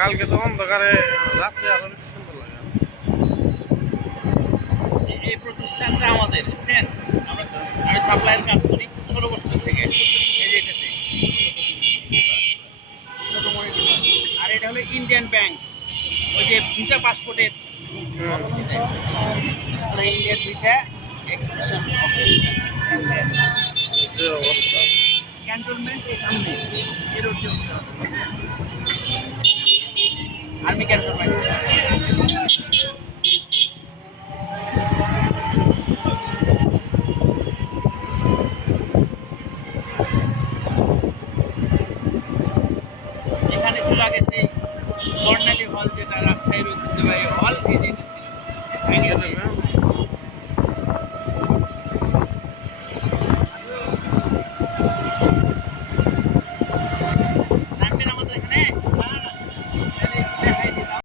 কালকে তো অন্ধকারে রাত্রে আরো বেশি সুন্দর লাগে। এই প্রতিষ্ঠানটা আমাদের বুঝছেন, আমি সাপ্লাইয়ের কাজ করি ১৬ বছর থেকে। এই যে এটাতে ছোট মনিটর, আর এটা হলো ইন্ডিয়ান ব্যাংক, ওই যে ভিসা পাসপোর্টের ইন্ডিয়ান ভিসা এক্সপ্রেশন যে অবস্থা ক্যান্টনমেন্ট এই সামনে এর আর্মি ক্যান্টনমেন্ট।